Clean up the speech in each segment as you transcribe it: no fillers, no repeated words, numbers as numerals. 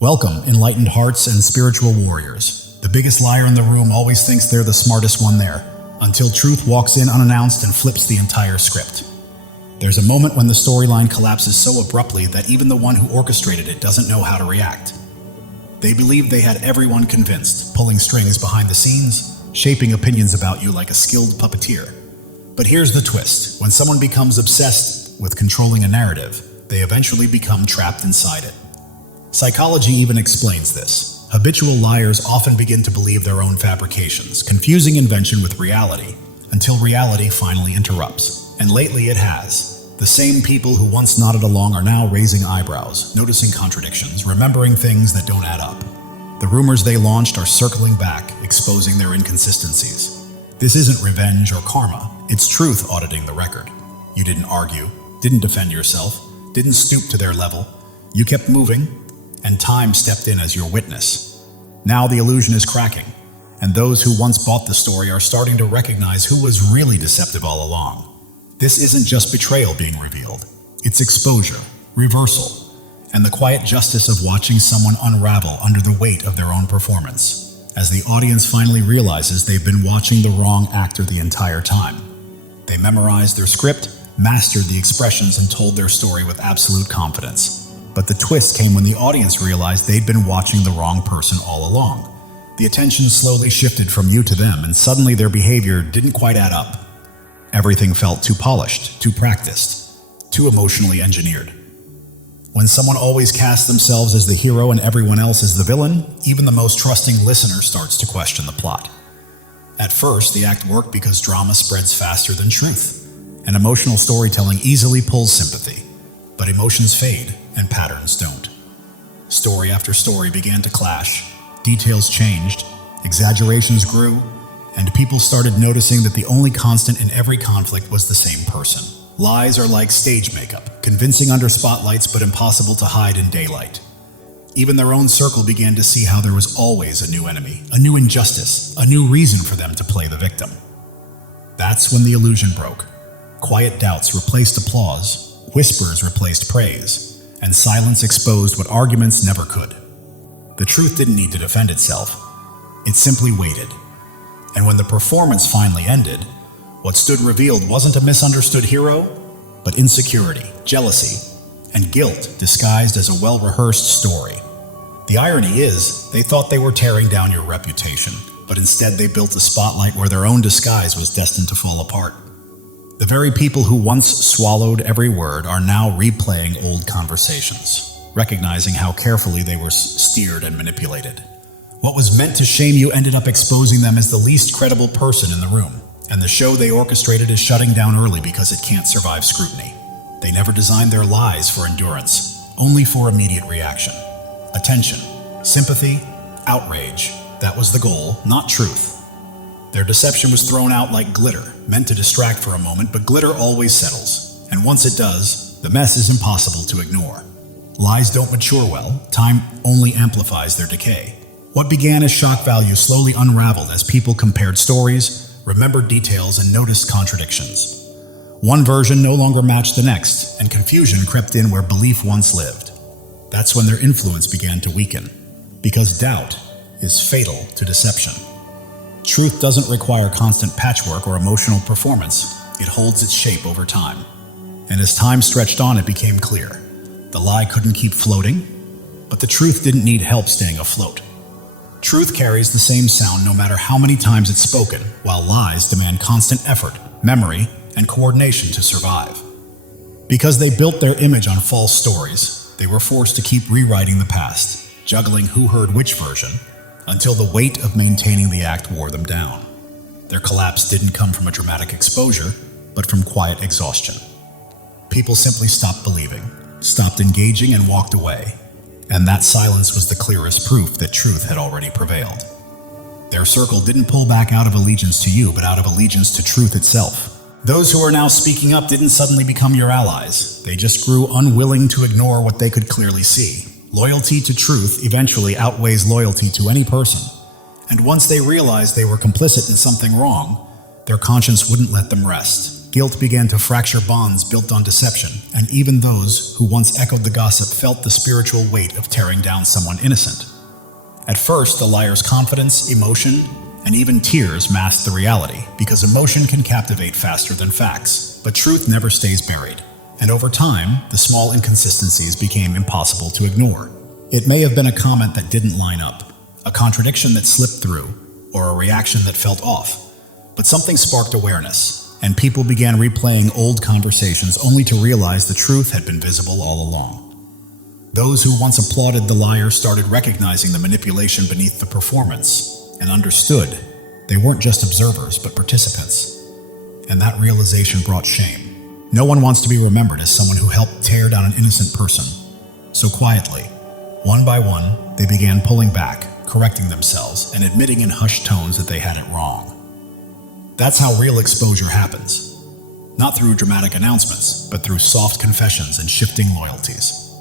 Welcome, enlightened hearts and spiritual warriors. The biggest liar in the room always thinks they're the smartest one there, until truth walks in unannounced and flips the entire script. There's a moment when the storyline collapses so abruptly that even the one who orchestrated it doesn't know how to react. They believed they had everyone convinced, pulling strings behind the scenes, shaping opinions about you like a skilled puppeteer. But here's the twist. When someone becomes obsessed with controlling a narrative, they eventually become trapped inside it. Psychology even explains this. Habitual liars often begin to believe their own fabrications, confusing invention with reality, until reality finally interrupts. And lately it has. The same people who once nodded along are now raising eyebrows, noticing contradictions, remembering things that don't add up. The rumors they launched are circling back, exposing their inconsistencies. This isn't revenge or karma, it's truth auditing the record. You didn't argue, didn't defend yourself, didn't stoop to their level. You kept moving, and time stepped in as your witness. Now the illusion is cracking, and those who once bought the story are starting to recognize who was really deceptive all along. This isn't just betrayal being revealed. It's exposure, reversal, and the quiet justice of watching someone unravel under the weight of their own performance, as the audience finally realizes they've been watching the wrong actor the entire time. They memorized their script, mastered the expressions, and told their story with absolute confidence. But the twist came when the audience realized they'd been watching the wrong person all along. The attention slowly shifted from you to them, and suddenly their behavior didn't quite add up. Everything felt too polished, too practiced, too emotionally engineered. When someone always casts themselves as the hero and everyone else as the villain, even the most trusting listener starts to question the plot. At first, the act worked because drama spreads faster than truth, and emotional storytelling easily pulls sympathy. But emotions fade, and patterns don't. Story after story began to clash, details changed, exaggerations grew, and people started noticing that the only constant in every conflict was the same person. Lies are like stage makeup, convincing under spotlights but impossible to hide in daylight. Even their own circle began to see how there was always a new enemy, a new injustice, a new reason for them to play the victim. That's when the illusion broke. Quiet doubts replaced applause, whispers replaced praise, and silence exposed what arguments never could. The truth didn't need to defend itself. It simply waited. And when the performance finally ended, what stood revealed wasn't a misunderstood hero, but insecurity, jealousy, and guilt disguised as a well-rehearsed story. The irony is, they thought they were tearing down your reputation, but instead they built a spotlight where their own disguise was destined to fall apart. The very people who once swallowed every word are now replaying old conversations, recognizing how carefully they were steered and manipulated. What was meant to shame you ended up exposing them as the least credible person in the room, and the show they orchestrated is shutting down early because it can't survive scrutiny. They never designed their lies for endurance, only for immediate reaction. Attention, sympathy, outrage. That was the goal, not truth. Their deception was thrown out like glitter, meant to distract for a moment, but glitter always settles, and once it does, the mess is impossible to ignore. Lies don't mature well, time only amplifies their decay. What began as shock value slowly unraveled as people compared stories, remembered details, and noticed contradictions. One version no longer matched the next, and confusion crept in where belief once lived. That's when their influence began to weaken, because doubt is fatal to deception. Truth doesn't require constant patchwork or emotional performance. It holds its shape over time. And as time stretched on, it became clear. The lie couldn't keep floating, but the truth didn't need help staying afloat. Truth carries the same sound no matter how many times it's spoken, while lies demand constant effort, memory, and coordination to survive. Because they built their image on false stories, they were forced to keep rewriting the past, juggling who heard which version, until the weight of maintaining the act wore them down. Their collapse didn't come from a dramatic exposure, but from quiet exhaustion. People simply stopped believing, stopped engaging, and walked away. And that silence was the clearest proof that truth had already prevailed. Their circle didn't pull back out of allegiance to you, but out of allegiance to truth itself. Those who are now speaking up didn't suddenly become your allies. They just grew unwilling to ignore what they could clearly see. Loyalty to truth eventually outweighs loyalty to any person. And once they realized they were complicit in something wrong, their conscience wouldn't let them rest. Guilt began to fracture bonds built on deception, and even those who once echoed the gossip felt the spiritual weight of tearing down someone innocent. At first, the liar's confidence, emotion, and even tears masked the reality, because emotion can captivate faster than facts. But truth never stays buried, and over time, the small inconsistencies became impossible to ignore. It may have been a comment that didn't line up, a contradiction that slipped through, or a reaction that felt off. But something sparked awareness, and people began replaying old conversations only to realize the truth had been visible all along. Those who once applauded the liar started recognizing the manipulation beneath the performance, and understood they weren't just observers but participants. And that realization brought shame. No one wants to be remembered as someone who helped tear down an innocent person. So quietly, one by one, they began pulling back, correcting themselves, and admitting in hushed tones that they had it wrong. That's how real exposure happens. Not through dramatic announcements, but through soft confessions and shifting loyalties.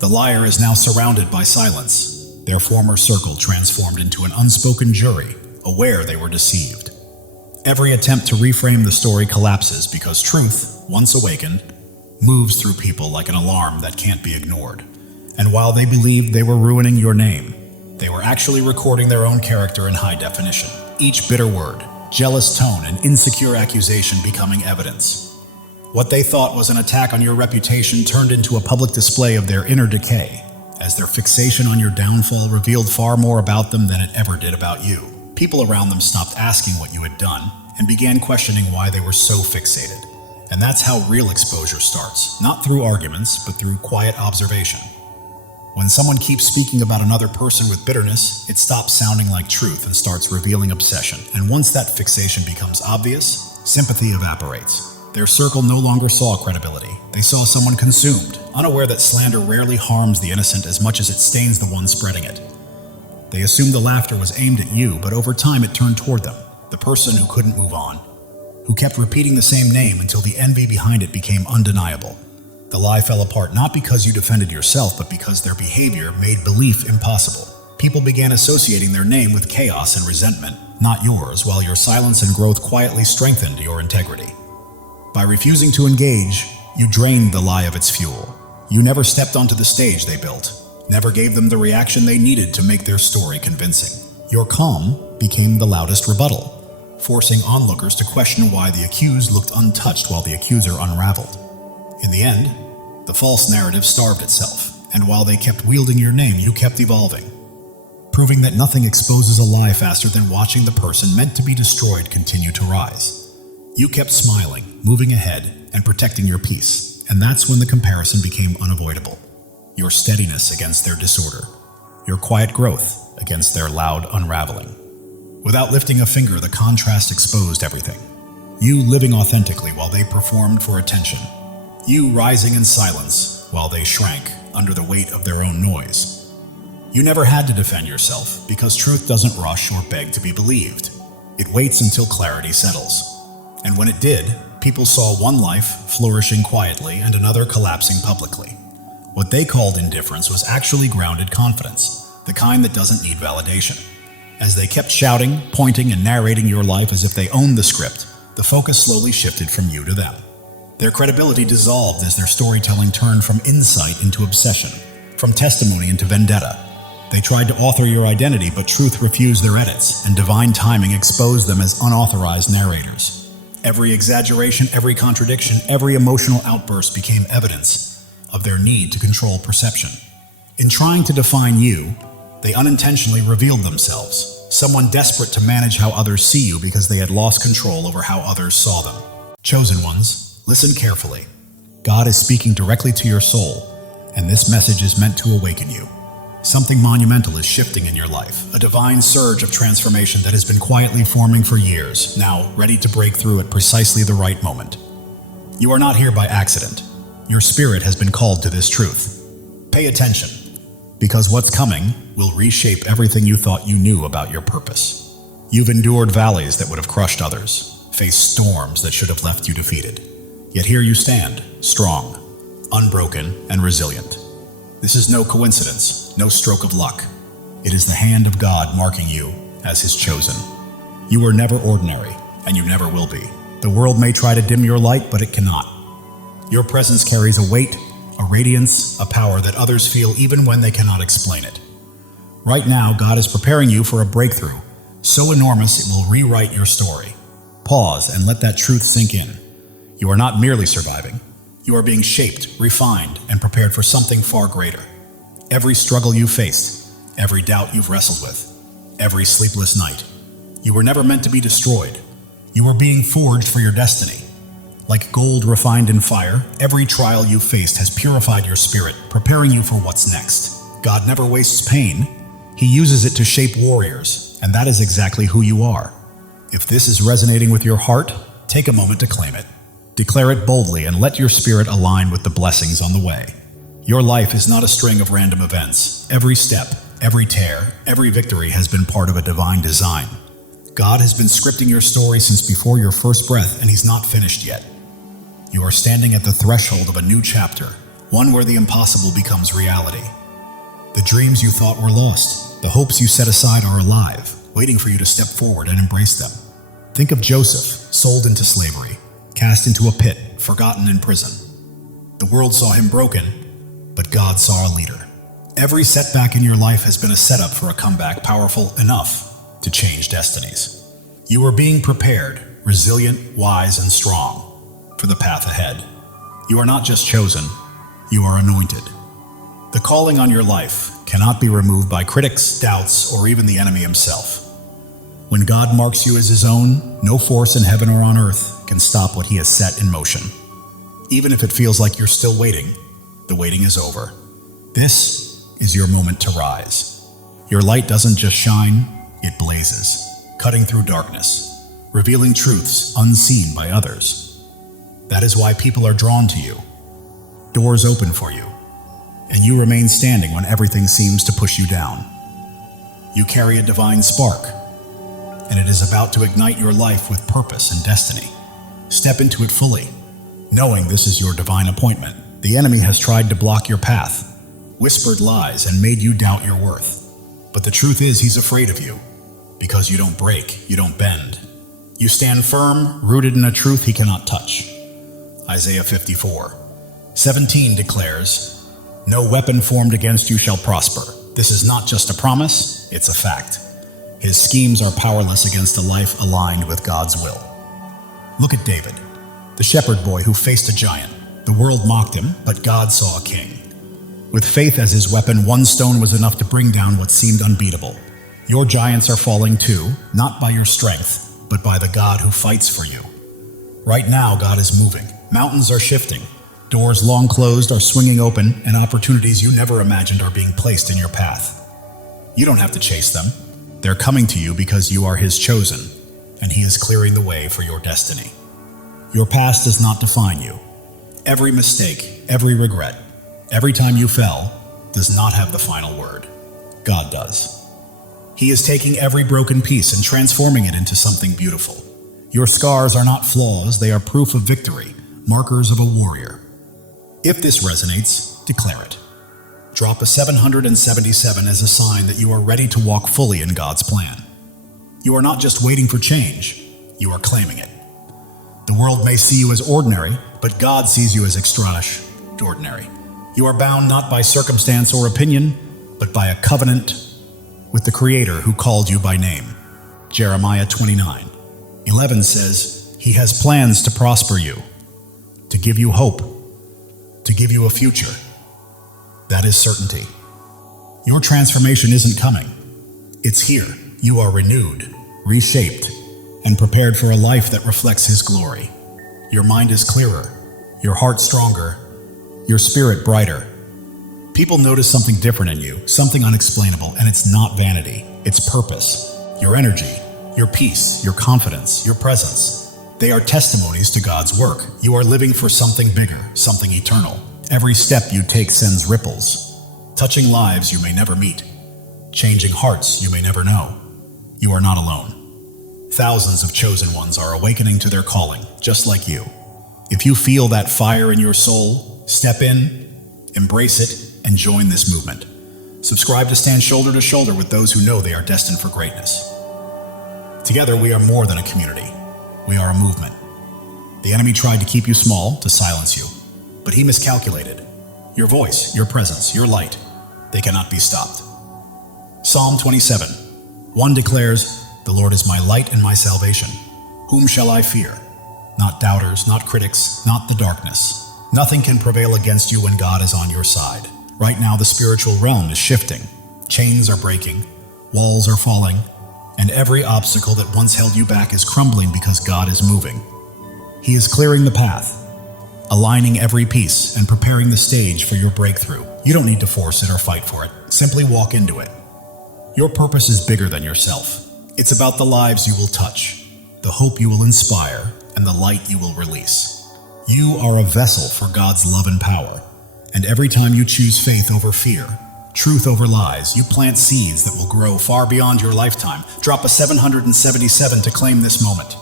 The liar is now surrounded by silence, their former circle transformed into an unspoken jury, aware they were deceived. Every attempt to reframe the story collapses because truth, once awakened, moves through people like an alarm that can't be ignored. And while they believed they were ruining your name, they were actually recording their own character in high definition. Each bitter word, jealous tone, and insecure accusation becoming evidence. What they thought was an attack on your reputation turned into a public display of their inner decay, as their fixation on your downfall revealed far more about them than it ever did about you. People around them stopped asking what you had done and began questioning why they were so fixated. And that's how real exposure starts, not through arguments, but through quiet observation. When someone keeps speaking about another person with bitterness, it stops sounding like truth and starts revealing obsession. And once that fixation becomes obvious, sympathy evaporates. Their circle no longer saw credibility. They saw someone consumed, unaware that slander rarely harms the innocent as much as it stains the one spreading it. They assumed the laughter was aimed at you, but over time it turned toward them, the person who couldn't move on, who kept repeating the same name until the envy behind it became undeniable. The lie fell apart not because you defended yourself, but because their behavior made belief impossible. People began associating their name with chaos and resentment, not yours, while your silence and growth quietly strengthened your integrity. By refusing to engage, you drained the lie of its fuel. You never stepped onto the stage they built, never gave them the reaction they needed to make their story convincing. Your calm became the loudest rebuttal, forcing onlookers to question why the accused looked untouched while the accuser unraveled. In the end, the false narrative starved itself, and while they kept wielding your name, you kept evolving, proving that nothing exposes a lie faster than watching the person meant to be destroyed continue to rise. You kept smiling, moving ahead, and protecting your peace, and that's when the comparison became unavoidable. Your steadiness against their disorder, your quiet growth against their loud unraveling. Without lifting a finger, the contrast exposed everything. You living authentically while they performed for attention. You rising in silence while they shrank under the weight of their own noise. You never had to defend yourself because truth doesn't rush or beg to be believed. It waits until clarity settles. And when it did, people saw one life flourishing quietly and another collapsing publicly. What they called indifference was actually grounded confidence, the kind that doesn't need validation. As they kept shouting, pointing, and narrating your life as if they owned the script, the focus slowly shifted from you to them. Their credibility dissolved as their storytelling turned from insight into obsession, from testimony into vendetta. They tried to author your identity, but truth refused their edits, and divine timing exposed them as unauthorized narrators. Every exaggeration, every contradiction, every emotional outburst became evidence of their need to control perception. In trying to define you, they unintentionally revealed themselves, someone desperate to manage how others see you because they had lost control over how others saw them. Chosen ones, listen carefully. God is speaking directly to your soul, and this message is meant to awaken you. Something monumental is shifting in your life, a divine surge of transformation that has been quietly forming for years, now ready to break through at precisely the right moment. You are not here by accident. Your spirit has been called to this truth. Pay attention, because what's coming will reshape everything you thought you knew about your purpose. You've endured valleys that would have crushed others, faced storms that should have left you defeated. Yet here you stand, strong, unbroken, and resilient. This is no coincidence, no stroke of luck. It is the hand of God marking you as His chosen. You were never ordinary, and you never will be. The world may try to dim your light, but it cannot. Your presence carries a weight, a radiance, a power that others feel even when they cannot explain it. Right now, God is preparing you for a breakthrough, so enormous it will rewrite your story. Pause and let that truth sink in. You are not merely surviving. You are being shaped, refined, and prepared for something far greater. Every struggle you faced, every doubt you've wrestled with, every sleepless night, you were never meant to be destroyed. You were being forged for your destiny. Like gold refined in fire, every trial you faced has purified your spirit, preparing you for what's next. God never wastes pain. He uses it to shape warriors, and that is exactly who you are. If this is resonating with your heart, take a moment to claim it. Declare it boldly and let your spirit align with the blessings on the way. Your life is not a string of random events. Every step, every tear, every victory has been part of a divine design. God has been scripting your story since before your first breath, and He's not finished yet. You are standing at the threshold of a new chapter, one where the impossible becomes reality. The dreams you thought were lost, the hopes you set aside are alive, waiting for you to step forward and embrace them. Think of Joseph, sold into slavery, cast into a pit, forgotten in prison. The world saw him broken, but God saw a leader. Every setback in your life has been a setup for a comeback powerful enough to change destinies. You are being prepared, resilient, wise, and strong for the path ahead. You are not just chosen, you are anointed. The calling on your life cannot be removed by critics, doubts, or even the enemy himself. When God marks you as His own, no force in heaven or on earth can stop what He has set in motion. Even if it feels like you're still waiting, the waiting is over. This is your moment to rise. Your light doesn't just shine, it blazes, cutting through darkness, revealing truths unseen by others. That is why people are drawn to you. Doors open for you, and you remain standing when everything seems to push you down. You carry a divine spark, and it is about to ignite your life with purpose and destiny. Step into it fully, knowing this is your divine appointment. The enemy has tried to block your path, whispered lies, and made you doubt your worth. But the truth is, he's afraid of you, because you don't break, you don't bend. You stand firm, rooted in a truth he cannot touch. Isaiah 54:17 declares, "No weapon formed against you shall prosper." This is not just a promise, it's a fact. His schemes are powerless against a life aligned with God's will. Look at David, the shepherd boy who faced a giant. The world mocked him, but God saw a king. With faith as his weapon, one stone was enough to bring down what seemed unbeatable. Your giants are falling too, not by your strength, but by the God who fights for you. Right now, God is moving. Mountains are shifting. Doors long closed are swinging open, and opportunities you never imagined are being placed in your path. You don't have to chase them. They're coming to you because you are His chosen, and He is clearing the way for your destiny. Your past does not define you. Every mistake, every regret, every time you fell, does not have the final word. God does. He is taking every broken piece and transforming it into something beautiful. Your scars are not flaws, they are proof of victory, markers of a warrior. If this resonates, declare it. Drop a 777 as a sign that you are ready to walk fully in God's plan. You are not just waiting for change, you are claiming it. The world may see you as ordinary, but God sees you as extraordinary. You are bound not by circumstance or opinion, but by a covenant with the Creator who called you by name. Jeremiah 29:11 says, "He has plans to prosper you, to give you hope, to give you a future." That is certainty. Your transformation isn't coming. It's here. You are renewed, reshaped, and prepared for a life that reflects His glory. Your mind is clearer, your heart stronger, your spirit brighter. People notice something different in you, something unexplainable, and it's not vanity, it's purpose. Your energy, your peace, your confidence, your presence. They are testimonies to God's work. You are living for something bigger, something eternal. Every step you take sends ripples, touching lives you may never meet, changing hearts you may never know. You are not alone. Thousands of chosen ones are awakening to their calling, just like you. If you feel that fire in your soul, step in, embrace it, and join this movement. Subscribe to stand shoulder to shoulder with those who know they are destined for greatness. Together, we are more than a community. We are a movement. The enemy tried to keep you small, to silence you, but he miscalculated. Your voice, your presence, your light, they cannot be stopped. Psalm 27. 1 declares, "The Lord is my light and my salvation. Whom shall I fear?" Not doubters, not critics, not the darkness. Nothing can prevail against you when God is on your side. Right now, the spiritual realm is shifting. Chains are breaking, walls are falling, and every obstacle that once held you back is crumbling because God is moving. He is clearing the path, aligning every piece and preparing the stage for your breakthrough. You don't need to force it or fight for it. Simply walk into it. Your purpose is bigger than yourself. It's about the lives you will touch, the hope you will inspire, and the light you will release. You are a vessel for God's love and power, and every time you choose faith over fear, truth over lies, you plant seeds that will grow far beyond your lifetime. Drop a 777 to claim this moment.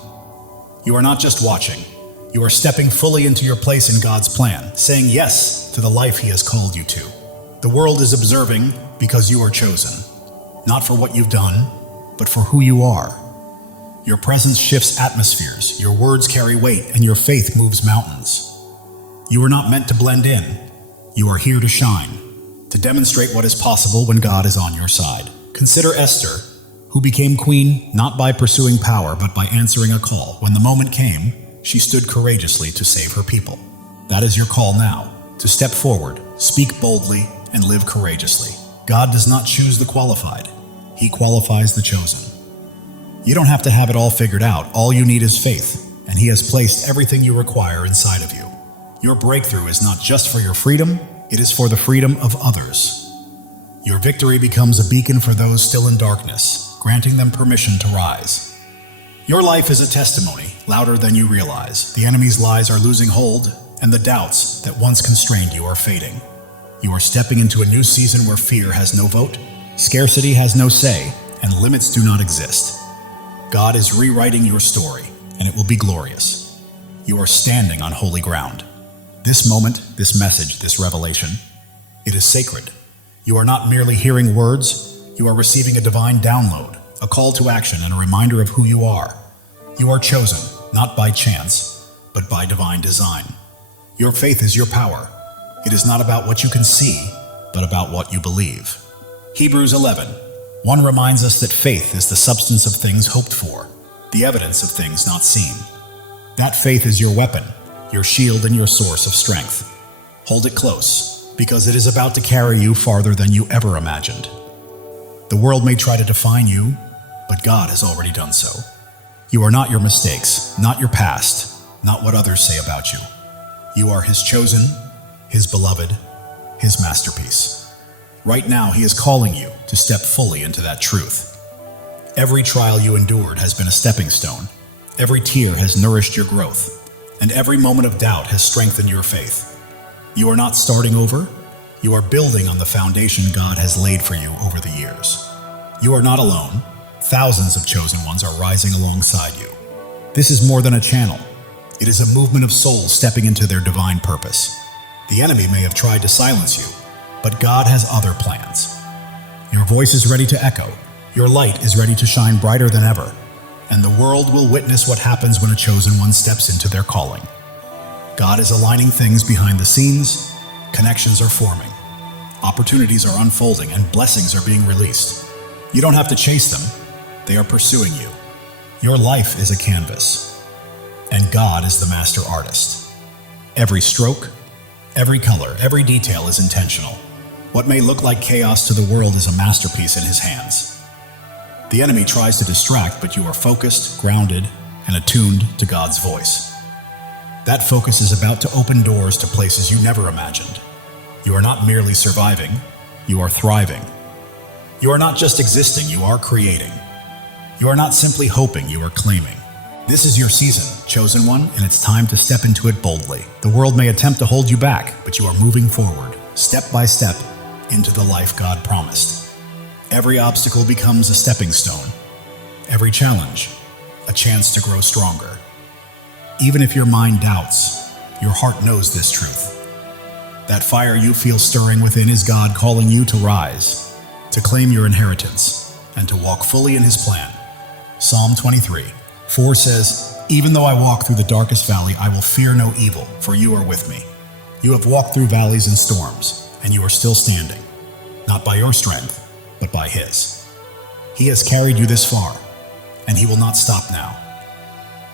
You are not just watching. You are stepping fully into your place in God's plan, saying yes to the life He has called you to. The world is observing because you are chosen, not for what you've done, but for who you are. Your presence shifts atmospheres, your words carry weight, and your faith moves mountains. You are not meant to blend in. You are here to shine, to demonstrate what is possible when God is on your side. Consider Esther, who became queen not by pursuing power, but by answering a call. When the moment came, she stood courageously to save her people. That is your call now, to step forward, speak boldly, and live courageously. God does not choose the qualified. He qualifies the chosen. You don't have to have it all figured out. All you need is faith, and He has placed everything you require inside of you. Your breakthrough is not just for your freedom, it is for the freedom of others. Your victory becomes a beacon for those still in darkness, granting them permission to rise. Your life is a testimony, louder than you realize. The enemy's lies are losing hold, and the doubts that once constrained you are fading. You are stepping into a new season where fear has no vote, scarcity has no say, and limits do not exist. God is rewriting your story, and it will be glorious. You are standing on holy ground. This moment, this message, this revelation, it is sacred. You are not merely hearing words, you are receiving a divine download, a call to action, and a reminder of who you are. You are chosen, not by chance, but by divine design. Your faith is your power. It is not about what you can see, but about what you believe. Hebrews 11:1 reminds us that faith is the substance of things hoped for, the evidence of things not seen. That faith is your weapon, your shield, and your source of strength. Hold it close, because it is about to carry you farther than you ever imagined. The world may try to define you, but God has already done so. You are not your mistakes, not your past, not what others say about you. You are His chosen, His beloved, His masterpiece. Right now, He is calling you to step fully into that truth. Every trial you endured has been a stepping stone. Every tear has nourished your growth, and every moment of doubt has strengthened your faith. You are not starting over. You are building on the foundation God has laid for you over the years. You are not alone. Thousands of chosen ones are rising alongside you. This is more than a channel. It is a movement of souls stepping into their divine purpose. The enemy may have tried to silence you, but God has other plans. Your voice is ready to echo. Your light is ready to shine brighter than ever. And the world will witness what happens when a chosen one steps into their calling. God is aligning things behind the scenes. Connections are forming. Opportunities are unfolding, and blessings are being released. You don't have to chase them. They are pursuing you. Your life is a canvas, and God is the master artist. Every stroke, every color, every detail is intentional. What may look like chaos to the world is a masterpiece in His hands. The enemy tries to distract, but you are focused, grounded, and attuned to God's voice. That focus is about to open doors to places you never imagined. You are not merely surviving, you are thriving. You are not just existing, you are creating. You are not simply hoping, you are claiming. This is your season, chosen one, and it's time to step into it boldly. The world may attempt to hold you back, but you are moving forward, step by step, into the life God promised. Every obstacle becomes a stepping stone. Every challenge, a chance to grow stronger. Even if your mind doubts, your heart knows this truth. That fire you feel stirring within is God calling you to rise, to claim your inheritance, and to walk fully in His plan. Psalm 23:4 says, Even though I walk through the darkest valley, I will fear no evil, for you are with me. You have walked through valleys and storms, and you are still standing, not by your strength, but by His. He has carried you this far, and He will not stop now.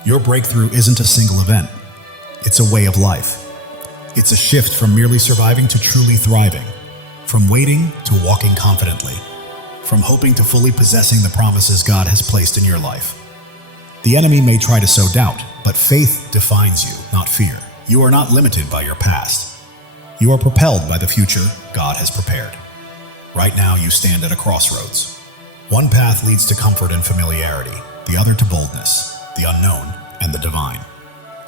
Your breakthrough isn't a single event. It's a way of life. It's a shift from merely surviving to truly thriving, from waiting to walking confidently, from hoping to fully possessing the promises God has placed in your life. The enemy may try to sow doubt, but faith defines you, not fear. You are not limited by your past. You are propelled by the future God has prepared. Right now, you stand at a crossroads. One path leads to comfort and familiarity, the other to boldness, the unknown, and the divine.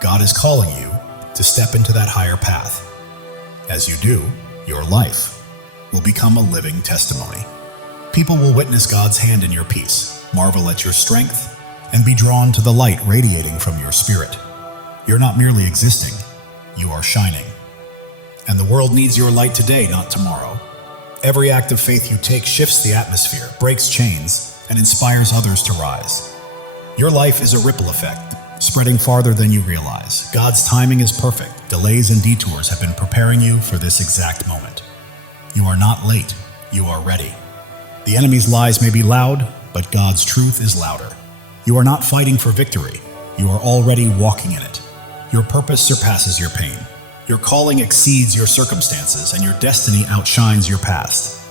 God is calling you to step into that higher path. As you do, your life will become a living testimony. People will witness God's hand in your peace, marvel at your strength, and be drawn to the light radiating from your spirit. You're not merely existing, you are shining. And the world needs your light today, not tomorrow. Every act of faith you take shifts the atmosphere, breaks chains, and inspires others to rise. Your life is a ripple effect, spreading farther than you realize. God's timing is perfect. Delays and detours have been preparing you for this exact moment. You are not late, you are ready. The enemy's lies may be loud, but God's truth is louder. You are not fighting for victory, you are already walking in it. Your purpose surpasses your pain. Your calling exceeds your circumstances, and your destiny outshines your past.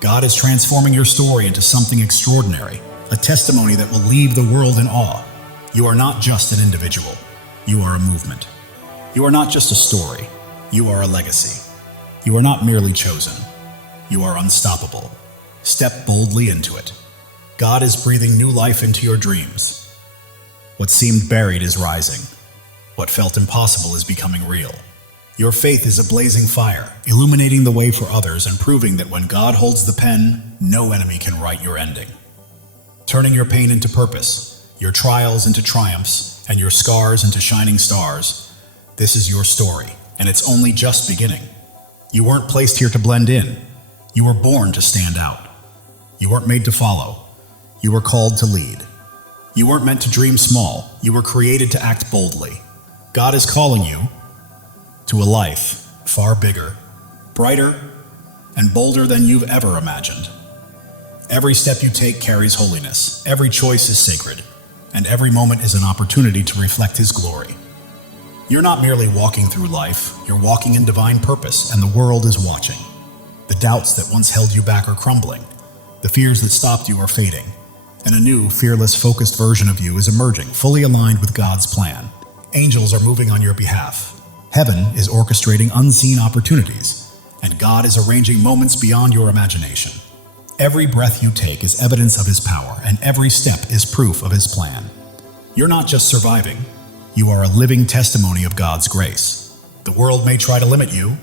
God is transforming your story into something extraordinary, a testimony that will leave the world in awe. You are not just an individual, you are a movement. You are not just a story, you are a legacy. You are not merely chosen, you are unstoppable. Step boldly into it. God is breathing new life into your dreams. What seemed buried is rising. What felt impossible is becoming real. Your faith is a blazing fire, illuminating the way for others and proving that when God holds the pen, no enemy can write your ending. Turning your pain into purpose, your trials into triumphs, and your scars into shining stars, this is your story, and it's only just beginning. You weren't placed here to blend in. You were born to stand out. You weren't made to follow. You were called to lead. You weren't meant to dream small. You were created to act boldly. God is calling you to a life far bigger, brighter, and bolder than you've ever imagined. Every step you take carries holiness. Every choice is sacred, and every moment is an opportunity to reflect His glory. You're not merely walking through life, you're walking in divine purpose, and the world is watching. The doubts that once held you back are crumbling. The fears that stopped you are fading. And a new, fearless, focused version of you is emerging, fully aligned with God's plan. Angels are moving on your behalf. Heaven is orchestrating unseen opportunities, and God is arranging moments beyond your imagination. Every breath you take is evidence of His power, and every step is proof of His plan. You're not just surviving, you are a living testimony of God's grace. The world may try to limit you,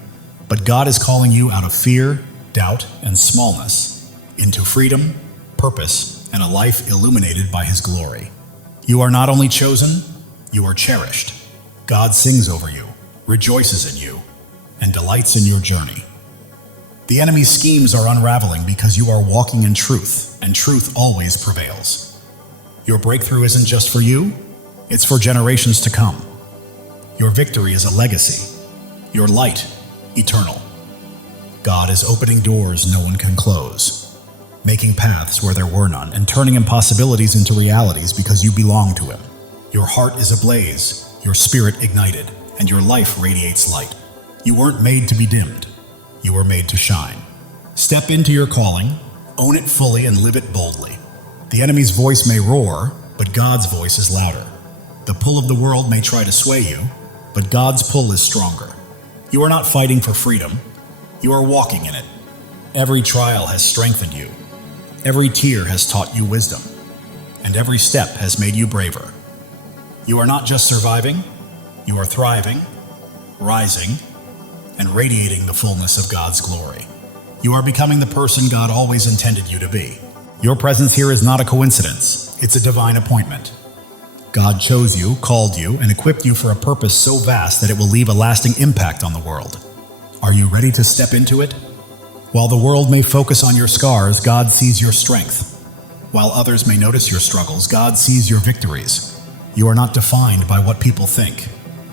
but God is calling you out of fear, doubt, and smallness into freedom, purpose, and a life illuminated by His glory. You are not only chosen, you are cherished. God sings over you, rejoices in you, and delights in your journey. The enemy's schemes are unraveling because you are walking in truth, and truth always prevails. Your breakthrough isn't just for you, it's for generations to come. Your victory is a legacy, your light eternal. God is opening doors no one can close, making paths where there were none, and turning impossibilities into realities because you belong to Him. Your heart is ablaze, your spirit ignited, and your life radiates light. You weren't made to be dimmed. You were made to shine. Step into your calling, own it fully, and live it boldly. The enemy's voice may roar, but God's voice is louder. The pull of the world may try to sway you, but God's pull is stronger. You are not fighting for freedom. You are walking in it. Every trial has strengthened you. Every tear has taught you wisdom, and every step has made you braver. You are not just surviving, you are thriving, rising, and radiating the fullness of God's glory. You are becoming the person God always intended you to be. Your presence here is not a coincidence, it's a divine appointment. God chose you, called you, and equipped you for a purpose so vast that it will leave a lasting impact on the world. Are you ready to step into it? While the world may focus on your scars, God sees your strength. While others may notice your struggles, God sees your victories. You are not defined by what people think.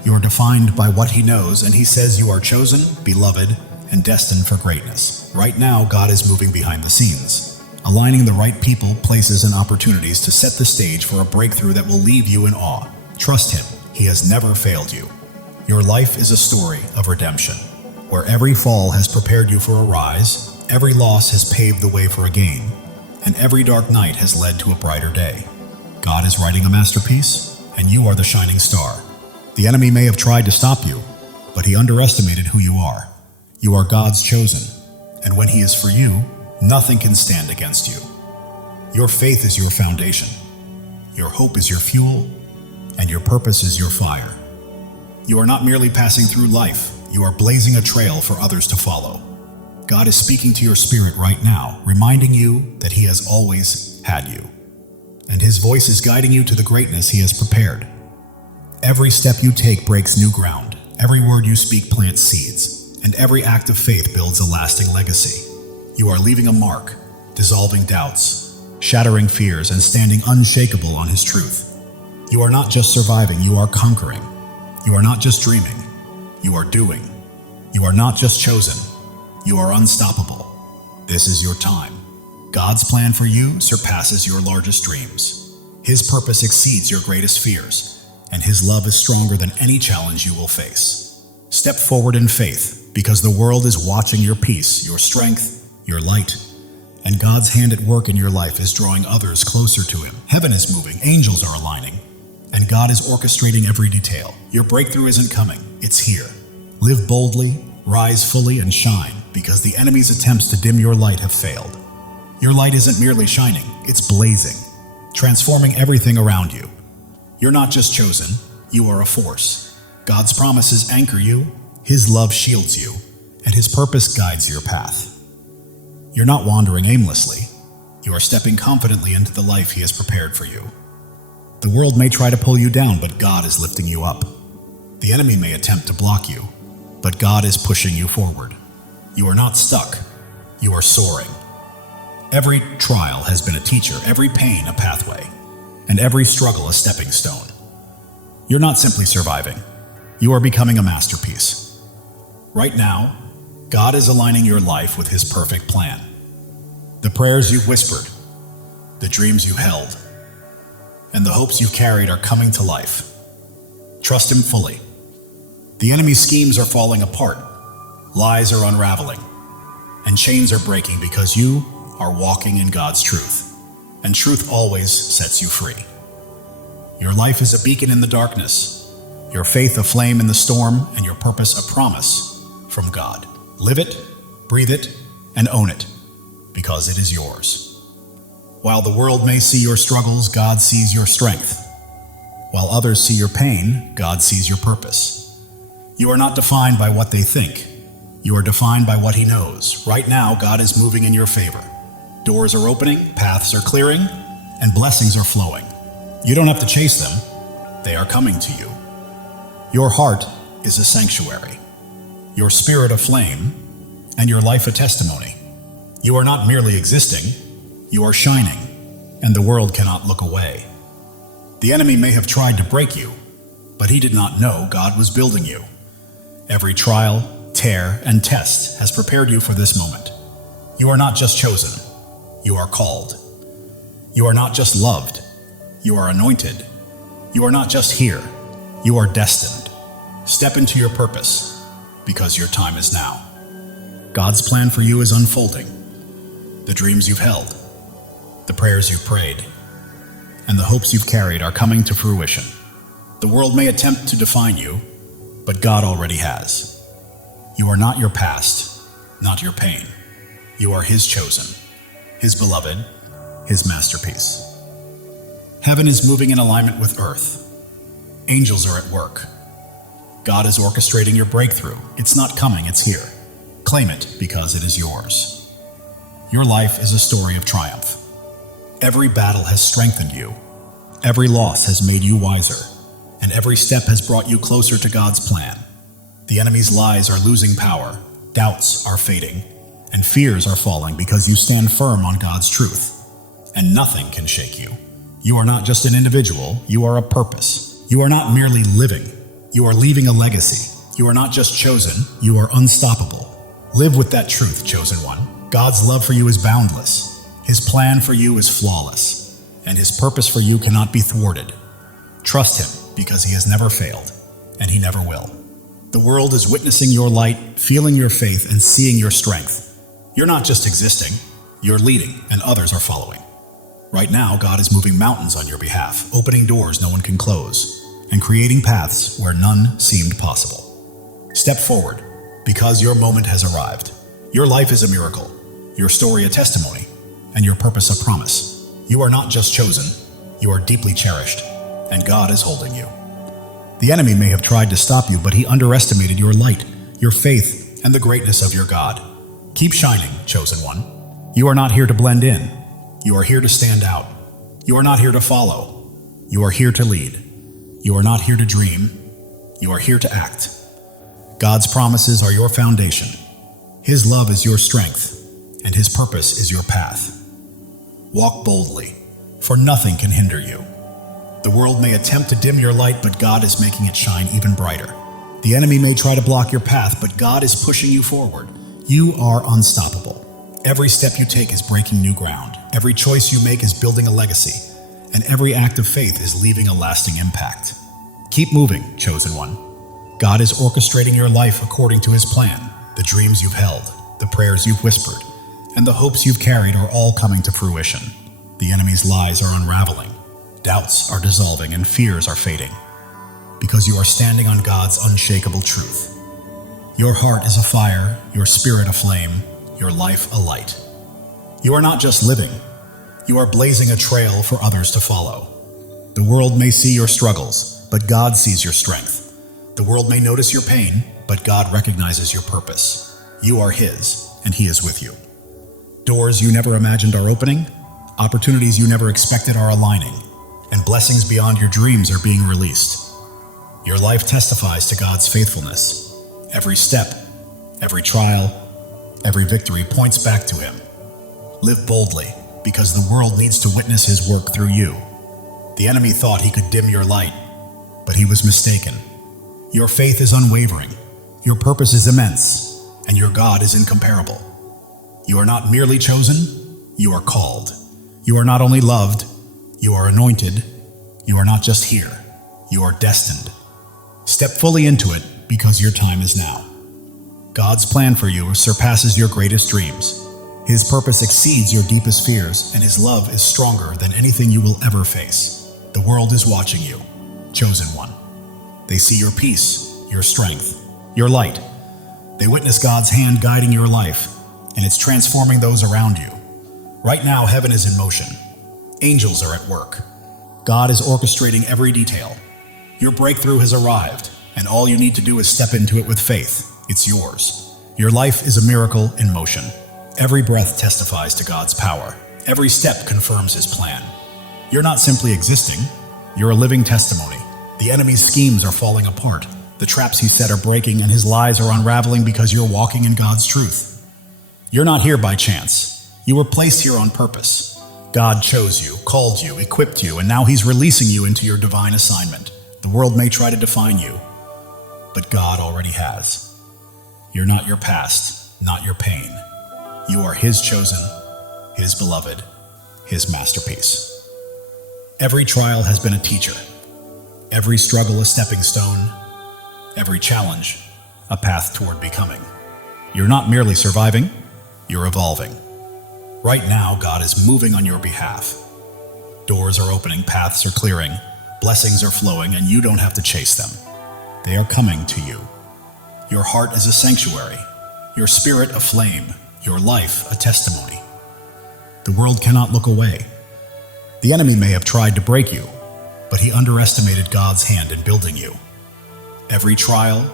You are defined by what He knows, and He says you are chosen, beloved, and destined for greatness. Right now, God is moving behind the scenes, aligning the right people, places, and opportunities to set the stage for a breakthrough that will leave you in awe. Trust Him. He has never failed you. Your life is a story of redemption, where every fall has prepared you for a rise, every loss has paved the way for a gain, and every dark night has led to a brighter day. God is writing a masterpiece, and you are the shining star. The enemy may have tried to stop you, but he underestimated who you are. You are God's chosen, and when He is for you, nothing can stand against you. Your faith is your foundation. Your hope is your fuel, and your purpose is your fire. You are not merely passing through life, you are blazing a trail for others to follow. God is speaking to your spirit right now, reminding you that He has always had you, and His voice is guiding you to the greatness He has prepared. Every step you take breaks new ground, every word you speak plants seeds, and every act of faith builds a lasting legacy. You are leaving a mark, dissolving doubts, shattering fears, and standing unshakable on His truth. You are not just surviving, you are conquering. You are not just dreaming, you are doing. You are not just chosen, you are unstoppable. This is your time. God's plan for you surpasses your largest dreams. His purpose exceeds your greatest fears, and His love is stronger than any challenge you will face. Step forward in faith, because the world is watching your peace, your strength, your light, and God's hand at work in your life is drawing others closer to Him. Heaven is moving, angels are aligning, and God is orchestrating every detail. Your breakthrough isn't coming, it's here. Live boldly, rise fully, and shine, because the enemy's attempts to dim your light have failed. Your light isn't merely shining, it's blazing, transforming everything around you. You're not just chosen, you are a force. God's promises anchor you, His love shields you, and His purpose guides your path. You're not wandering aimlessly, you are stepping confidently into the life He has prepared for you. The world may try to pull you down, but God is lifting you up. The enemy may attempt to block you, but God is pushing you forward. You are not stuck, you are soaring. Every trial has been a teacher, every pain a pathway, and every struggle a stepping stone. You're not simply surviving, you are becoming a masterpiece. Right now, God is aligning your life with His perfect plan. The prayers you've whispered, the dreams you held, and the hopes you've carried are coming to life. Trust Him fully. The enemy's schemes are falling apart, lies are unraveling, and chains are breaking because you are walking in God's truth, and truth always sets you free. Your life is a beacon in the darkness, your faith a flame in the storm, and your purpose a promise from God. Live it, breathe it, and own it, because it is yours. While the world may see your struggles, God sees your strength. While others see your pain, God sees your purpose. You are not defined by what they think. You are defined by what He knows. Right now, God is moving in your favor. Doors are opening, paths are clearing, and blessings are flowing. You don't have to chase them. They are coming to you. Your heart is a sanctuary, your spirit a flame, and your life a testimony. You are not merely existing, you are shining, and the world cannot look away. The enemy may have tried to break you, but he did not know God was building you. Every trial, tear, and test has prepared you for this moment. You are not just chosen, you are called. You are not just loved, you are anointed. You are not just here, you are destined. Step into your purpose, because your time is now. God's plan for you is unfolding. The dreams you've held, the prayers you've prayed, and the hopes you've carried are coming to fruition. The world may attempt to define you, but God already has. You are not your past, not your pain. You are His chosen, His beloved, His masterpiece. Heaven is moving in alignment with earth. Angels are at work. God is orchestrating your breakthrough. It's not coming, it's here. Claim it because it is yours. Your life is a story of triumph. Every battle has strengthened you. Every loss has made you wiser. And every step has brought you closer to God's plan. The enemy's lies are losing power, doubts are fading, and fears are falling because you stand firm on God's truth. And nothing can shake you. You are not just an individual, you are a purpose. You are not merely living, you are leaving a legacy. You are not just chosen, you are unstoppable. Live with that truth, chosen one. God's love for you is boundless. His plan for you is flawless. And his purpose for you cannot be thwarted. Trust him, because he has never failed, and he never will. The world is witnessing your light, feeling your faith, and seeing your strength. You're not just existing, you're leading, and others are following. Right now, God is moving mountains on your behalf, opening doors no one can close, and creating paths where none seemed possible. Step forward, because your moment has arrived. Your life is a miracle, your story a testimony, and your purpose a promise. You are not just chosen, you are deeply cherished, and God is holding you. The enemy may have tried to stop you, but he underestimated your light, your faith, and the greatness of your God. Keep shining, chosen one. You are not here to blend in. You are here to stand out. You are not here to follow. You are here to lead. You are not here to dream. You are here to act. God's promises are your foundation. His love is your strength, and his purpose is your path. Walk boldly, for nothing can hinder you. The world may attempt to dim your light, but God is making it shine even brighter. The enemy may try to block your path, but God is pushing you forward. You are unstoppable. Every step you take is breaking new ground. Every choice you make is building a legacy, and every act of faith is leaving a lasting impact. Keep moving, chosen one. God is orchestrating your life according to his plan. The dreams you've held, the prayers you've whispered, and the hopes you've carried are all coming to fruition. The enemy's lies are unraveling, doubts are dissolving, and fears are fading, because you are standing on God's unshakable truth. Your heart is a fire, your spirit a flame, your life a light. You are not just living, you are blazing a trail for others to follow. The world may see your struggles, but God sees your strength. The world may notice your pain, but God recognizes your purpose. You are his, and he is with you. Doors you never imagined are opening, opportunities you never expected are aligning, and blessings beyond your dreams are being released. Your life testifies to God's faithfulness. Every step, every trial, every victory points back to him. Live boldly, because the world needs to witness his work through you. The enemy thought he could dim your light, but he was mistaken. Your faith is unwavering, your purpose is immense, and your God is incomparable. You are not merely chosen, you are called. You are not only loved, you are anointed. You are not just here, you are destined. Step fully into it, because your time is now. God's plan for you surpasses your greatest dreams. His purpose exceeds your deepest fears, and his love is stronger than anything you will ever face. The world is watching you, chosen one. They see your peace, your strength, your light. They witness God's hand guiding your life, and it's transforming those around you. Right now, heaven is in motion. Angels are at work. God is orchestrating every detail. Your breakthrough has arrived, and all you need to do is step into it with faith. It's yours. Your life is a miracle in motion. Every breath testifies to God's power. Every step confirms his plan. You're not simply existing, you're a living testimony. The enemy's schemes are falling apart. The traps he set are breaking, and his lies are unraveling because you're walking in God's truth. You're not here by chance. You were placed here on purpose. God chose you, called you, equipped you, and now he's releasing you into your divine assignment. The world may try to define you, but God already has. You're not your past, not your pain. You are his chosen, his beloved, his masterpiece. Every trial has been a teacher. Every struggle a stepping stone. Every challenge a path toward becoming. You're not merely surviving, you're evolving. Right now, God is moving on your behalf. Doors are opening, paths are clearing, blessings are flowing, and you don't have to chase them. They are coming to you. Your heart is a sanctuary, your spirit a flame, your life a testimony. The world cannot look away. The enemy may have tried to break you, but he underestimated God's hand in building you. Every trial,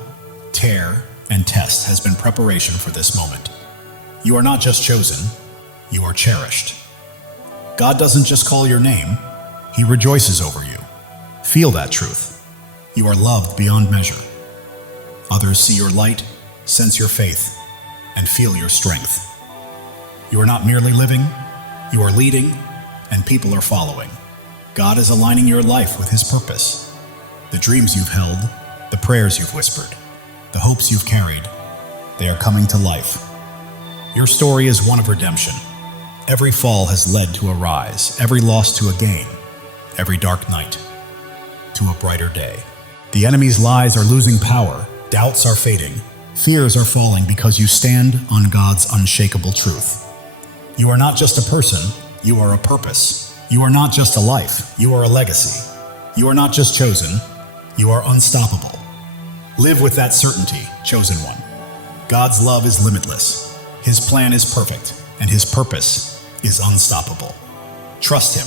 tear, and test has been preparation for this moment. You are not just chosen, you are cherished. God doesn't just call your name, he rejoices over you. Feel that truth. You are loved beyond measure. Others see your light, sense your faith, and feel your strength. You are not merely living, you are leading, and people are following. God is aligning your life with His purpose. The dreams you've held, the prayers you've whispered, the hopes you've carried, they are coming to life. Your story is one of redemption. Every fall has led to a rise, every loss to a gain, every dark night to a brighter day. The enemy's lies are losing power, doubts are fading, fears are falling because you stand on God's unshakable truth. You are not just a person, you are a purpose. You are not just a life, you are a legacy. You are not just chosen, you are unstoppable. Live with that certainty, chosen one. God's love is limitless, His plan is perfect, and His purpose is unstoppable. Trust Him.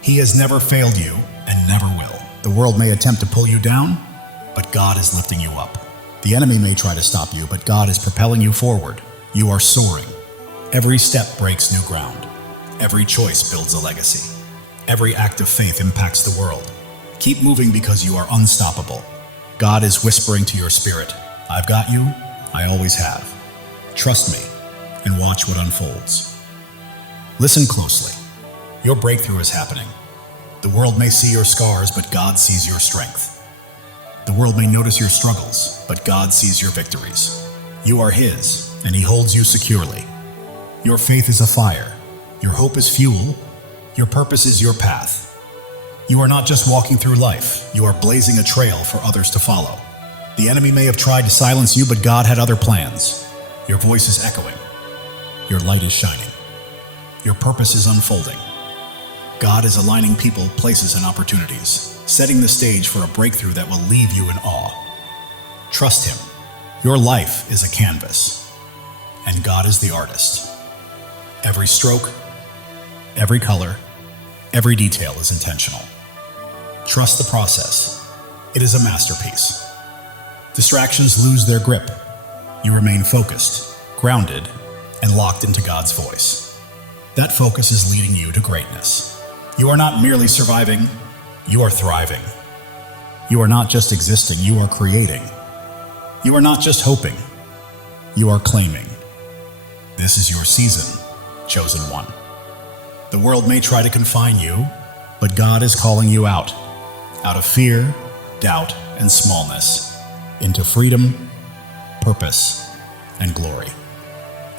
He has never failed you and never will. The world may attempt to pull you down, but God is lifting you up. The enemy may try to stop you, but God is propelling you forward. You are soaring. Every step breaks new ground. Every choice builds a legacy. Every act of faith impacts the world. Keep moving because you are unstoppable. God is whispering to your spirit, I've got you, I always have. Trust me and watch what unfolds. Listen closely. Your breakthrough is happening. The world may see your scars, but God sees your strength. The world may notice your struggles, but God sees your victories. You are His, and He holds you securely. Your faith is a fire. Your hope is fuel. Your purpose is your path. You are not just walking through life, you are blazing a trail for others to follow. The enemy may have tried to silence you, but God had other plans. Your voice is echoing. Your light is shining. Your purpose is unfolding. God is aligning people, places, and opportunities, setting the stage for a breakthrough that will leave you in awe. Trust Him. Your life is a canvas, and God is the artist. Every stroke, every color, every detail is intentional. Trust the process. It is a masterpiece. Distractions lose their grip. You remain focused, grounded, and locked into God's voice. That focus is leading you to greatness. You are not merely surviving, you are thriving. You are not just existing, you are creating. You are not just hoping, you are claiming. This is your season, chosen one. The world may try to confine you, but God is calling you out of fear, doubt, and smallness, into freedom, purpose, and glory.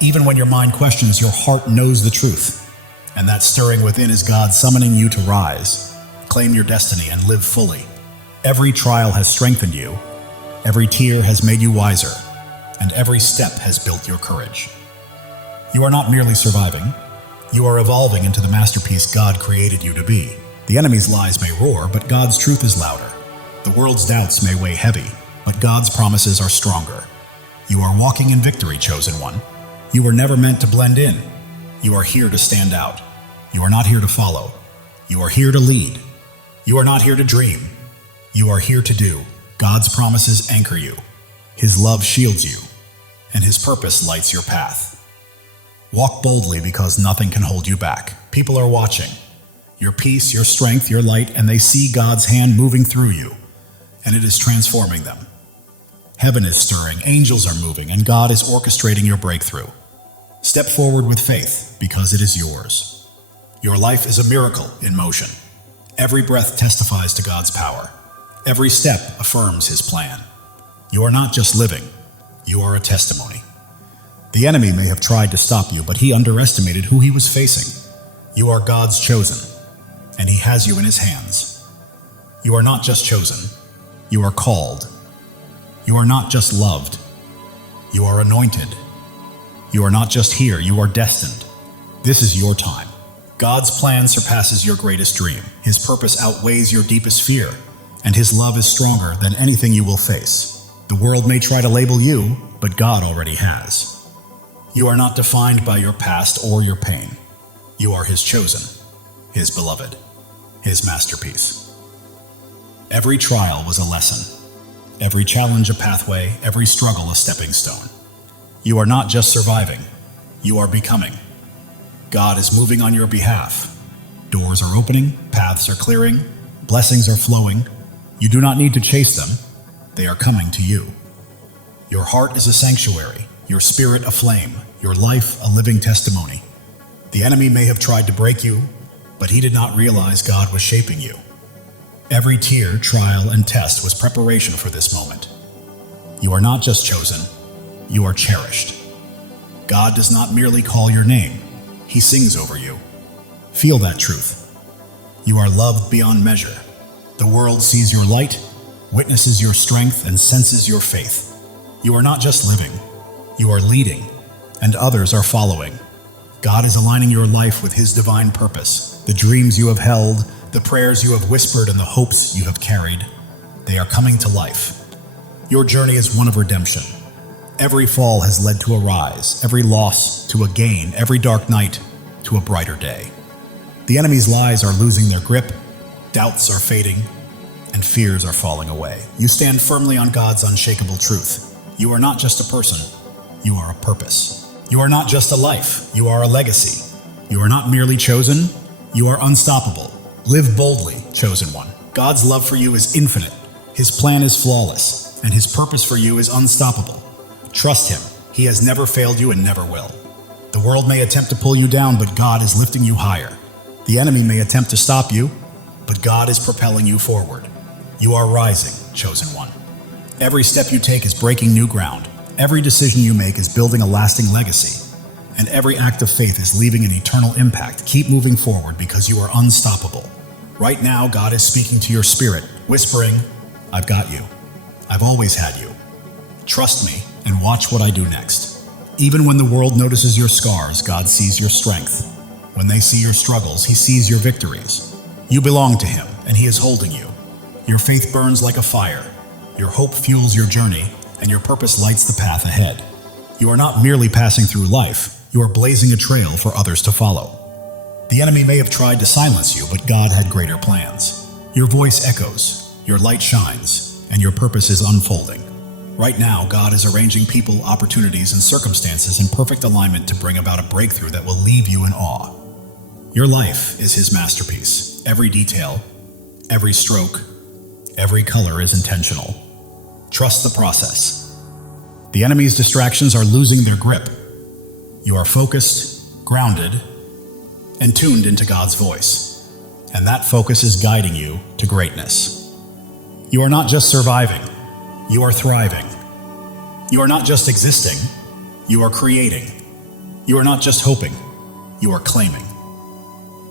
Even when your mind questions, your heart knows the truth, and that stirring within is God summoning you to rise, claim your destiny, and live fully. Every trial has strengthened you, every tear has made you wiser, and every step has built your courage. You are not merely surviving, you are evolving into the masterpiece God created you to be. The enemy's lies may roar, but God's truth is louder. The world's doubts may weigh heavy, but God's promises are stronger. You are walking in victory, chosen one. You were never meant to blend in. You are here to stand out. You are not here to follow. You are here to lead. You are not here to dream. You are here to do. God's promises anchor you. His love shields you, and His purpose lights your path. Walk boldly because nothing can hold you back. People are watching. Your peace, your strength, your light, and they see God's hand moving through you, and it is transforming them. Heaven is stirring, angels are moving, and God is orchestrating your breakthrough. Step forward with faith, because it is yours. Your life is a miracle in motion. Every breath testifies to God's power. Every step affirms His plan. You are not just living, you are a testimony. The enemy may have tried to stop you, but he underestimated who he was facing. You are God's chosen, and He has you in His hands. You are not just chosen, you are called. You are not just loved, you are anointed. You are not just here, you are destined. This is your time. God's plan surpasses your greatest dream. His purpose outweighs your deepest fear, and His love is stronger than anything you will face. The world may try to label you, but God already has. You are not defined by your past or your pain. You are His chosen, His beloved, His masterpiece. Every trial was a lesson. Every challenge a pathway, every struggle a stepping stone. You are not just surviving, you are becoming. God is moving on your behalf. Doors are opening, paths are clearing, blessings are flowing. You do not need to chase them, they are coming to you. Your heart is a sanctuary, your spirit a flame, your life a living testimony. The enemy may have tried to break you, But he did not realize God was shaping you. Every tear, trial, and test was preparation for this moment. You are not just chosen, you are cherished. God does not merely call your name, he sings over you. Feel that truth. You are loved beyond measure. The world sees your light, witnesses your strength, and senses your faith. You are not just living, you are leading, and others are following. God is aligning your life with his divine purpose. The dreams you have held, the prayers you have whispered, and the hopes you have carried, they are coming to life. Your journey is one of redemption. Every fall has led to a rise, every loss to a gain, every dark night to a brighter day. The enemy's lies are losing their grip, doubts are fading, and fears are falling away. You stand firmly on God's unshakable truth. You are not just a person, you are a purpose. You are not just a life, you are a legacy. You are not merely chosen, you are unstoppable. Live boldly, chosen one. God's love for you is infinite. His plan is flawless, and his purpose for you is unstoppable. Trust him. He has never failed you and never will. The world may attempt to pull you down, but God is lifting you higher. The enemy may attempt to stop you, but God is propelling you forward. You are rising, chosen one. Every step you take is breaking new ground. Every decision you make is building a lasting legacy. And every act of faith is leaving an eternal impact. Keep moving forward because you are unstoppable. Right now, God is speaking to your spirit, whispering, I've got you. I've always had you. Trust me and watch what I do next. Even when the world notices your scars, God sees your strength. When they see your struggles, he sees your victories. You belong to him, and he is holding you. Your faith burns like a fire. Your hope fuels your journey, and your purpose lights the path ahead. You are not merely passing through life, you are blazing a trail for others to follow. The enemy may have tried to silence you, but God had greater plans. Your voice echoes, your light shines, and your purpose is unfolding. Right now, God is arranging people, opportunities, and circumstances in perfect alignment to bring about a breakthrough that will leave you in awe. Your life is his masterpiece. Every detail, every stroke, every color is intentional. Trust the process. The enemy's distractions are losing their grip. You are focused, grounded, and tuned into God's voice. And that focus is guiding you to greatness. You are not just surviving, you are thriving. You are not just existing, you are creating. You are not just hoping, you are claiming.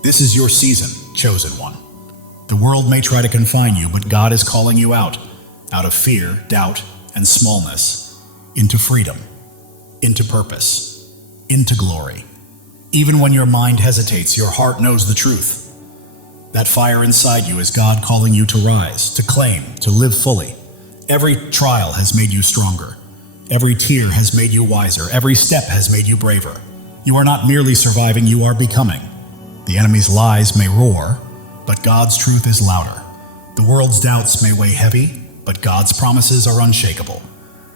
This is your season, chosen one. The world may try to confine you, but God is calling you out of fear, doubt, and smallness, into freedom, into purpose, into glory. Even when your mind hesitates, your heart knows the truth. That fire inside you is God calling you to rise, to claim, to live fully. Every trial has made you stronger. Every tear has made you wiser. Every step has made you braver. You are not merely surviving, you are becoming. The enemy's lies may roar, but God's truth is louder. The world's doubts may weigh heavy, but God's promises are unshakable.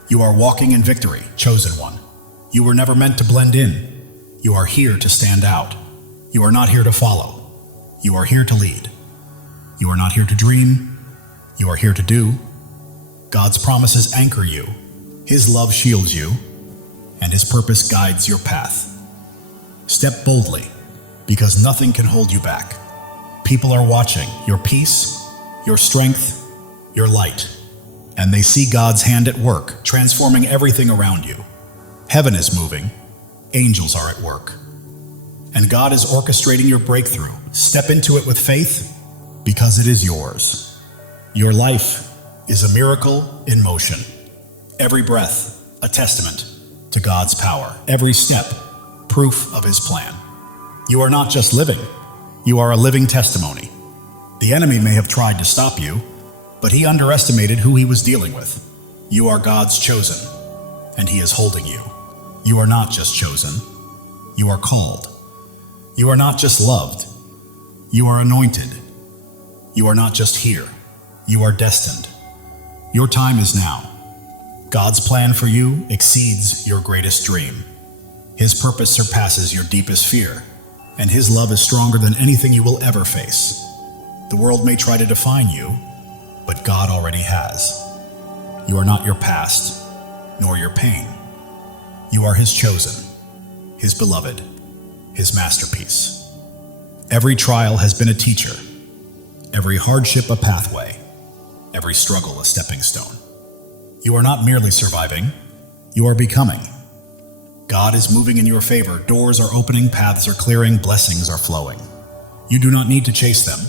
You are walking in victory, chosen one. You were never meant to blend in. You are here to stand out. You are not here to follow. You are here to lead. You are not here to dream. You are here to do. God's promises anchor you. His love shields you, and his purpose guides your path. Step boldly, because nothing can hold you back. People are watching your peace, your strength, your light, and they see God's hand at work, transforming everything around you. Heaven is moving. Angels are at work. And God is orchestrating your breakthrough. Step into it with faith, because it is yours. Your life is a miracle in motion. Every breath, a testament to God's power. Every step, proof of his plan. You are not just living, you are a living testimony. The enemy may have tried to stop you, but he underestimated who he was dealing with. You are God's chosen, and he is holding you. You are not just chosen, you are called. You are not just loved, you are anointed. You are not just here, you are destined. Your time is now. God's plan for you exceeds your greatest dream. His purpose surpasses your deepest fear, and his love is stronger than anything you will ever face. The world may try to define you, but God already has. You are not your past, nor your pain. You are his chosen, his beloved, his masterpiece. Every trial has been a teacher, every hardship a pathway, every struggle a stepping stone. You are not merely surviving, you are becoming. God is moving in your favor, doors are opening, paths are clearing, blessings are flowing. You do not need to chase them,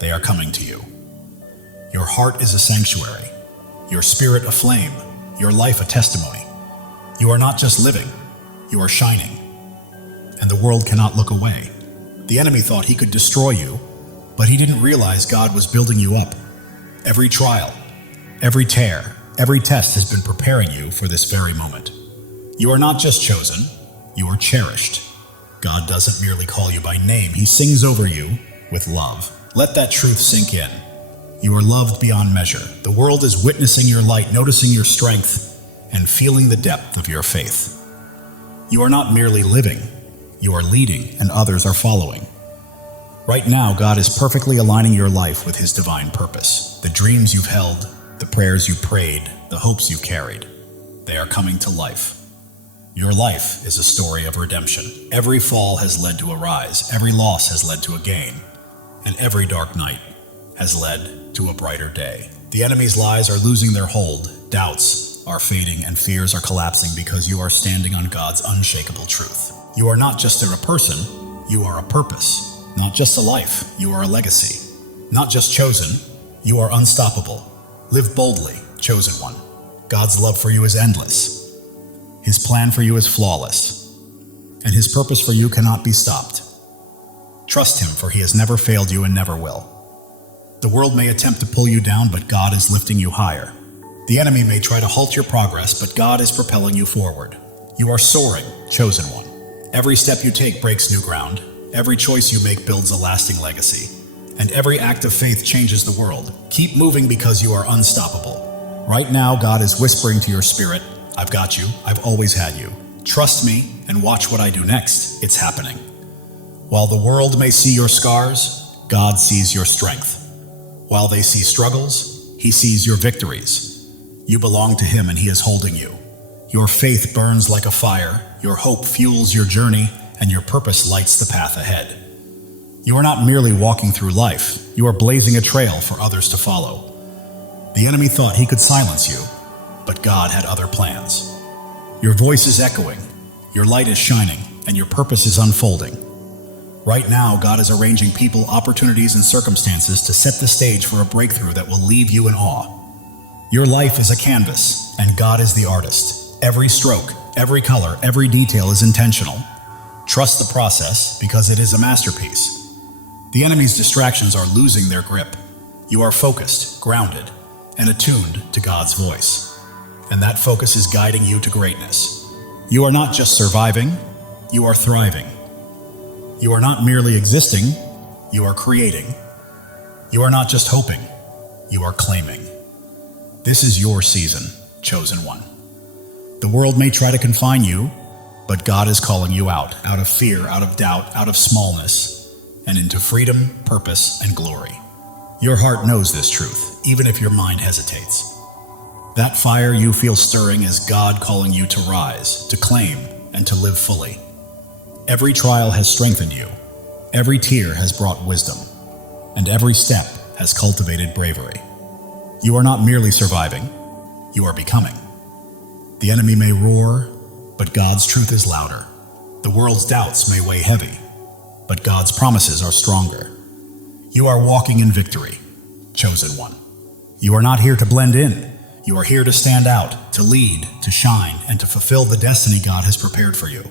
they are coming to you. Your heart is a sanctuary, your spirit a flame, your life a testimony. You are not just living, you are shining. And the world cannot look away. The enemy thought he could destroy you, but he didn't realize God was building you up. Every trial, every tear, every test has been preparing you for this very moment. You are not just chosen, you are cherished. God doesn't merely call you by name, he sings over you with love. Let that truth sink in. You are loved beyond measure. The world is witnessing your light, noticing your strength, and feeling the depth of your faith. You are not merely living, you are leading, and others are following. Right now, God is perfectly aligning your life with his divine purpose. The dreams you've held, the prayers you prayed, the hopes you carried, they are coming to life. Your life is a story of redemption. Every fall has led to a rise, every loss has led to a gain, and every dark night has led to a brighter day. The enemy's lies are losing their hold, doubts are fading, and fears are collapsing because you are standing on God's unshakable truth. You are not just a person, you are a purpose. Not just a life, you are a legacy. Not just chosen, you are unstoppable. Live boldly, chosen one. God's love for you is endless. His plan for you is flawless. And his purpose for you cannot be stopped. Trust him, for he has never failed you and never will. The world may attempt to pull you down, but God is lifting you higher. The enemy may try to halt your progress, but God is propelling you forward. You are soaring, chosen one. Every step you take breaks new ground. Every choice you make builds a lasting legacy. And every act of faith changes the world. Keep moving because you are unstoppable. Right now, God is whispering to your spirit, I've got you, I've always had you. Trust me and watch what I do next. It's happening. While the world may see your scars, God sees your strength. While they see struggles, he sees your victories. You belong to him and he is holding you. Your faith burns like a fire, your hope fuels your journey, and your purpose lights the path ahead. You are not merely walking through life, you are blazing a trail for others to follow. The enemy thought he could silence you, but God had other plans. Your voice is echoing, your light is shining, and your purpose is unfolding. Right now, God is arranging people, opportunities, and circumstances to set the stage for a breakthrough that will leave you in awe. Your life is a canvas, and God is the artist. Every stroke, every color, every detail is intentional. Trust the process because it is a masterpiece. The enemy's distractions are losing their grip. You are focused, grounded, and attuned to God's voice. And that focus is guiding you to greatness. You are not just surviving, you are thriving. You are not merely existing, you are creating. You are not just hoping, you are claiming. This is your season, chosen one. The world may try to confine you, but God is calling you out of fear, out of doubt, out of smallness, and into freedom, purpose, and glory. Your heart knows this truth, even if your mind hesitates. That fire you feel stirring is God calling you to rise, to claim, and to live fully. Every trial has strengthened you, every tear has brought wisdom, and every step has cultivated bravery. You are not merely surviving, you are becoming. The enemy may roar, but God's truth is louder. The world's doubts may weigh heavy, but God's promises are stronger. You are walking in victory, chosen one. You are not here to blend in. You are here to stand out, to lead, to shine, and to fulfill the destiny God has prepared for you.